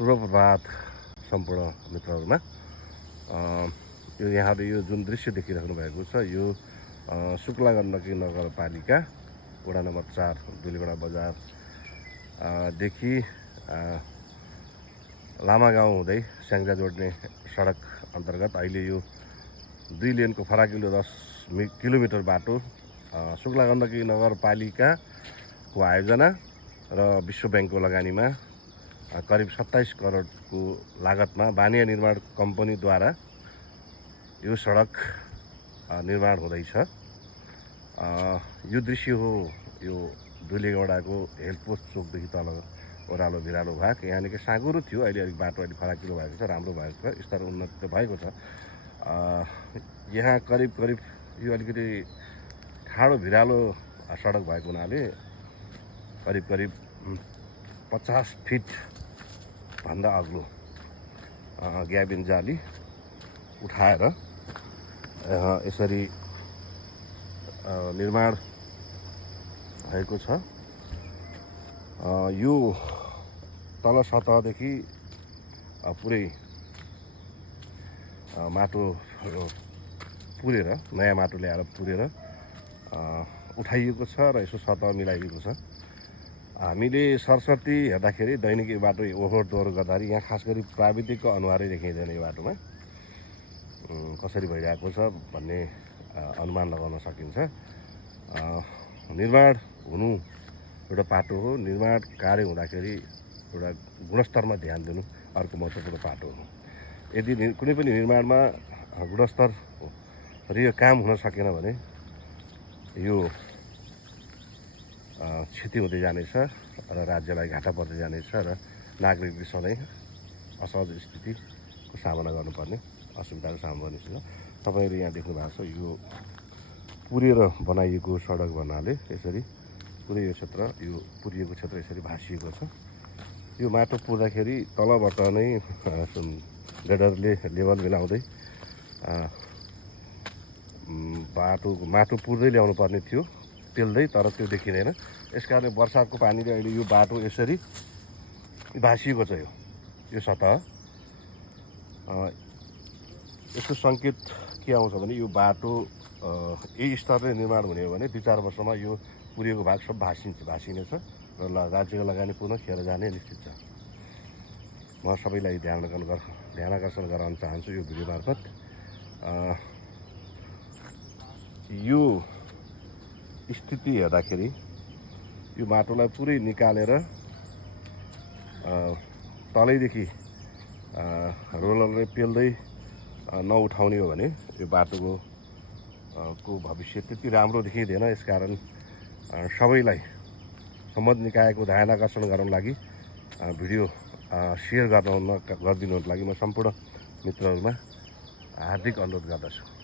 सुप्रभात सम्पूर्ण मित्रहरूमा। यो यहाँले यो जुन दृश्य देखिराख्नु भएको छ यो शुक्ला गण्डकी नगरपालिका वडा नम्बर 4 दुलीगडा बजार देखि लामा गाउँ हुँदै स्याङ्जा जोड्ने सडक अन्तर्गत अहिले यो 2 लेनको फराकिलो 10 किलोमिटर बाटो शुक्ला गण्डकी नगरपालिकाको आयोजना र विश्व ब्याङ्कको लगानीमा करिब 27 करोडको लागतमा बानिया निर्माण कम्पनीद्वारा यो सडक निर्माण हुँदैछ। यो दृश्य हो यो दुलीगडाको हेल्पपोस्ट चोकदेखि तल ओह्रालो भिरालो भाग। यहाँनिर साँगुरो थियो, अहिले अलिक बाटो अलिक फराकिलो भएको छ, राम्रो भएको छ, स्तर उन्नति त भएको छ। यहाँ करिब यो अलिकति ठाडो भिरालो सडक भएको हुनाले करिब 50 फिट भन्दा अग्लो ग्याबिन जाली उठाएर यसरी निर्माण भएको छ। यो तल सतहदेखि पुरै माटो पुरेर नयाँ माटो ल्याएर पुरेर उठाइएको छ र यसो सतह मिलाइएको छ। हामीले सरस्वती हेर्दाखेरि दैनिक यो बाटो ओहोर दोहोर गर्दाखेरि यहाँ खास गरी प्राविधिकको अनुहारै देखिँदैन। यो बाटोमा कसरी भइरहेको छ भन्ने अनुमान लगाउन सकिन्छ। निर्माण हुनु एउटा पाटो हो, निर्माण कार्य हुँदाखेरि एउटा गुणस्तरमा ध्यान दिनु अर्को महत्त्वपूर्ण पाटो हो। यदि कुनै पनि निर्माणमा गुणस्तर र यो काम हुन सकेन भने यो क्षति हुँदै जानेछ र राज्यलाई घाटा पर्दै जानेछ र नागरिकले सधैँ असहज स्थितिको सामना गर्नुपर्ने असुविधाको सामना गर्नेछ। तपाईँले यहाँ देख्नु भएको छ यो पुरेर बनाइएको सडक भन्नाले यसरी पुरै यो क्षेत्र यो पुरिएको क्षेत्र यसरी भाँसिएको छ। यो माटो पुर्दाखेरि तलबाट नै ग्रेडरले लेभल मिलाउँदै माटो पुर्दै ल्याउनु पर्ने थियो पेल्दै, तर त्यो देखिँदैन। यसकारण वर्षाको पानीले अहिले यो बाटो यसरी भाँसिएको छ। यो सतह यसको सङ्केत के आउँछ भने यो बाटो यही स्तरले निर्माण हुने हो भने 2-4 वर्षमा यो पुरिएको भाग सब भाँसिनेछ र राज्यको लगानी पुनः खेर जाने निश्चित छ। म सबैलाई ध्यानाकर्षण गराउन चाहन्छु यो भिडियो मार्फत। यो स्थिति हेर्दाखेरि यो माटोलाई पुरै निकालेर तलैदेखि रोलरले पेल्दै नउठाउने हो भने यो बाटोको भविष्य त्यति राम्रो देखिँदैन। यसकारण सबैलाई सम्बन्धित निकायको ध्यानाकर्षण गराउन लागि भिडियो सेयर गरिदिनुको लागि म सम्पूर्ण मित्रहरूमा हार्दिक अनुरोध गर्दछु।